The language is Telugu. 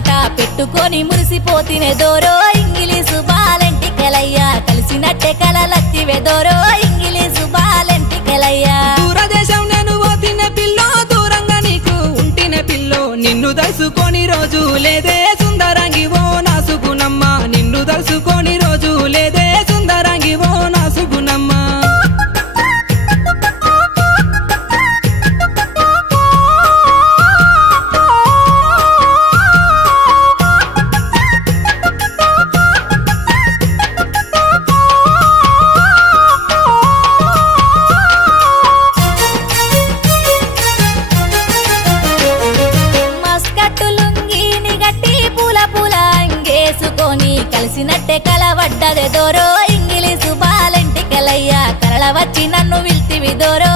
ముచ్చట పెట్టుకొని మురిసిపోతినే దోరో ఇంగిలీసు బాలెంటికెలయ్యా కలిసినట్టే కలలత్తివే దోరో ఇంగిలీసు బాలెంటికెలయ్యా దూరదేశం నేను పోతిన పిల్లో దూరంగా నీకు ఉంటిన పిల్లో నిన్ను దలుసుకొని రోజు లేదే సుందరంగి ఓ నా సుగుణమ్మ నిన్ను దలుసుకొని రోజు లేదే సుందరంగి ఓ నా సుగుణమ్మ కలిసినట్టే కలవడ్డదే దోరో ఇంగిలీసు బాలెంటికెలయ్యా కలల వచ్చి నన్ను విల్తివి దోరో